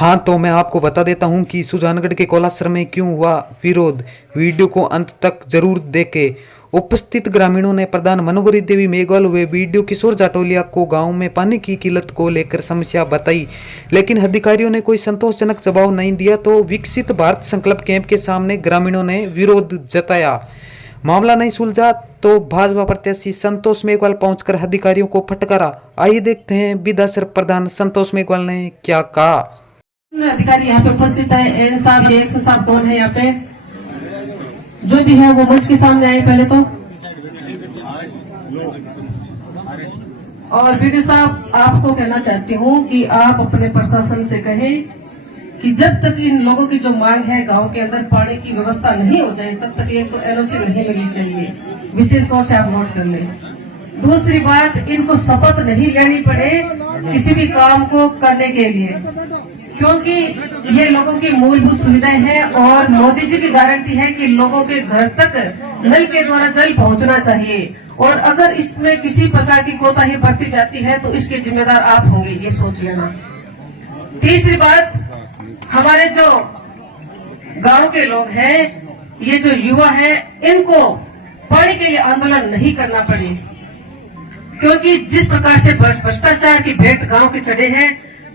हाँ, तो मैं आपको बता देता हूँ कि सुजानगढ़ के कोलासर में क्यों हुआ विरोध। वीडियो को अंत तक जरूर देखें। उपस्थित ग्रामीणों ने प्रधान मनोहरी देवी मेघवाल व वीडियो किशोर जाटोलिया को गांव में पानी की किल्लत को लेकर समस्या बताई, लेकिन अधिकारियों ने कोई संतोषजनक जवाब नहीं दिया। तो विकसित भारत संकल्प कैंप के सामने ग्रामीणों ने विरोध जताया। मामला नहीं सुलझा तो भाजपा प्रत्याशी संतोष मेघवाल पहुंचकर अधिकारियों को फटकारा। आइए देखते हैं विधासर प्रधान संतोष मेघवाल ने क्या कहा। अधिकारी यहाँ पे उपस्थित है। एन साहब, एक साहब कौन है यहाँ पे, जो भी है वो मंच के सामने आए पहले तो। और वीडियो साहब, आपको कहना चाहती हूँ कि आप अपने प्रशासन से कहें कि जब तक इन लोगों की जो मांग है गांव के अंदर पानी की व्यवस्था नहीं हो जाए तब तक ये तो एनओसी नहीं मिलनी चाहिए। विशेष तौर से आप नोट कर लें। दूसरी बात, इनको शपथ नहीं लेनी पड़े किसी भी काम को करने के लिए, क्योंकि ये लोगों की मूलभूत सुविधाएं हैं और मोदी जी की गारंटी है कि लोगों के घर तक नल के द्वारा जल पहुंचना चाहिए। और अगर इसमें किसी प्रकार की कोताही बरती जाती है तो इसके जिम्मेदार आप होंगे, ये सोच लेना। तीसरी बात, हमारे जो गांव के लोग हैं, ये जो युवा हैं, इनको पानी के लिए आंदोलन नहीं करना पड़े, क्योंकि जिस प्रकार से भ्रष्टाचार की भेंट गांव के चढ़े हैं,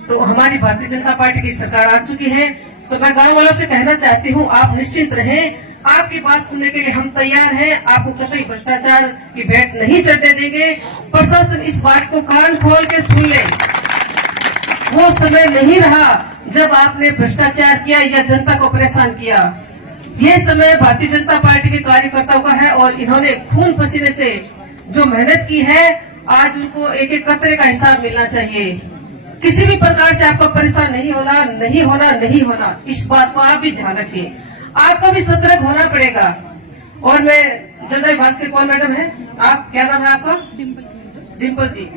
तो हमारी भारतीय जनता पार्टी की सरकार आ चुकी है। तो मैं गांव वालों से कहना चाहती हूं, आप निश्चिंत रहें, आपकी बात सुनने के लिए हम तैयार हैं। आपको कतई भ्रष्टाचार की भेंट नहीं चढ़ने देंगे। प्रशासन इस बात को कान खोल के सुन ले। वो समय नहीं रहा जब आपने भ्रष्टाचार किया या जनता को परेशान किया। ये समय भारतीय जनता पार्टी के कार्यकर्ताओं का है और इन्होंने खून पसीने से जो मेहनत की है, आज उनको एक एक कतरे का हिसाब मिलना चाहिए। किसी भी प्रकार से आपको परेशान नहीं होना, नहीं होना, नहीं होना। इस बात को आप भी ध्यान रखिए। आपको भी सतर्क होना पड़ेगा। और मैं जल विभाग से, कौन मैडम है आप, क्या नाम है आपका? डिम्पल जी।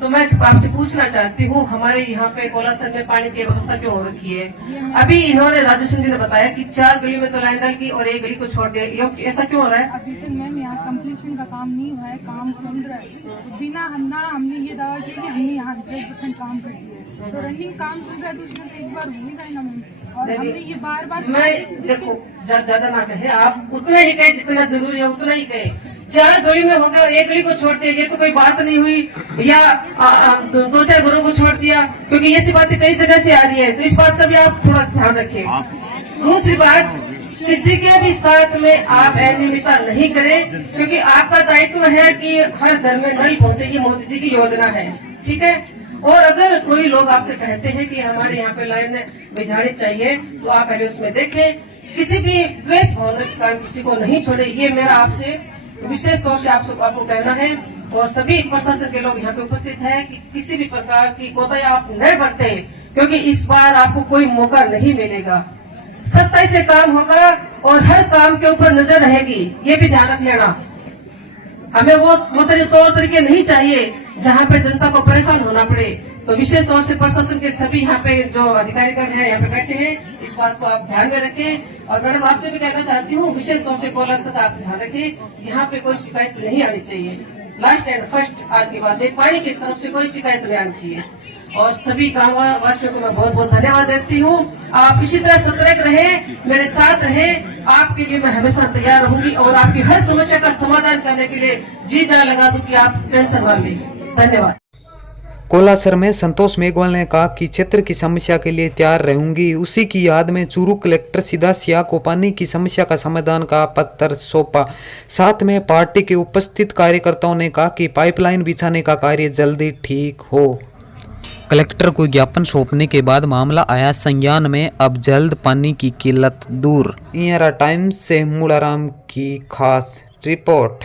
तो मैं आपसे पूछना चाहती हूँ, हमारे यहाँ पे कोलासर में पानी की व्यवस्था क्यों हो रखी है? अभी इन्होंने राजू सिंह जी ने बताया कि 4 गली में तो लाइन डाल की और 1 गली को छोड़ दिया। ऐसा क्यों हो रहा है? अभी तक मैम यहाँ कम्प्लीशन का काम नहीं हुआ है, काम चल रहा है। तो बिना हमने ये दावा किया कि हमने यहाँ 100% काम कर दिया, तो रनिंग काम चल रहा है, तो उसमें तो एक बार होगा ही ना मैम। और हमने ये बार मैं देखो, ज्यादा ना कहे आप, उतना ही कहे जितना जरूरी है उतना ही कहे। 4 गली में हो गया, 1 गली को छोड़ दिया, ये तो कोई बात नहीं हुई। या 2-4 घरों को छोड़ दिया, क्योंकि ये सी बातें कई जगह से आ रही है। तो इस बात का भी आप थोड़ा ध्यान रखें। दूसरी बात, किसी के भी साथ में आप अनियमितता नहीं करें, क्योंकि आपका दायित्व है कि हर घर में नल पहुंचे। ये मोदी जी की योजना है, ठीक है। और अगर कोई लोग आपसे कहते हैं कि हमारे यहाँ पे लाइन बिछानी चाहिए, तो आप पहले उसमें देखें। किसी भी द्वेष भावना के कारण किसी को नहीं छोड़े, ये मेरा आपसे विशेष तौर से आपको कहना है। और सभी प्रशासन के लोग यहाँ पे उपस्थित हैं कि किसी भी प्रकार की कोताही आप न बरते, क्योंकि इस बार आपको कोई मौका नहीं मिलेगा। सख्ताई से काम होगा और हर काम के ऊपर नजर रहेगी, ये भी ध्यान रख लेना। हमें वो तौर तरीके नहीं चाहिए जहाँ पे जनता को परेशान होना पड़े। तो विशेष तौर से प्रशासन के सभी यहाँ पे जो अधिकारीगण हैं, यहाँ पे बैठे हैं, इस बात को आप ध्यान में रखें। और मैडम, आपसे भी कहना चाहती हूँ, विशेष तौर से कोलासर का आप ध्यान रखें। यहाँ पे कोई शिकायत नहीं आनी चाहिए। लास्ट एंड फर्स्ट आज की बात है, पानी की तरफ से कोई शिकायत नहीं आनी चाहिए। और सभी गांववासियों को मैं बहुत बहुत धन्यवाद देती हूँ। आप इसी तरह सतर्क रहें, मेरे साथ रहें। आपके लिए मैं हमेशा तैयार रहूंगी और आपकी हर समस्या का समाधान करने के लिए जी जान लगा दूं कि आप टेंशन ना लें। धन्यवाद। कोलासर में संतोष मेघवाल ने कहा कि क्षेत्र की समस्या के लिए तैयार रहूंगी। उसी की याद में चूरू कलेक्टर सीधा सिया को पानी की समस्या का समाधान का पत्र सौंपा। साथ में पार्टी के उपस्थित कार्यकर्ताओं ने कहा कि पाइपलाइन बिछाने का कार्य जल्दी ठीक हो। कलेक्टर को ज्ञापन सौंपने के बाद मामला आया संज्ञान में। अब जल्द पानी की किल्लत दूर। इंडिया टाइम्स से मूलाराम की खास रिपोर्ट।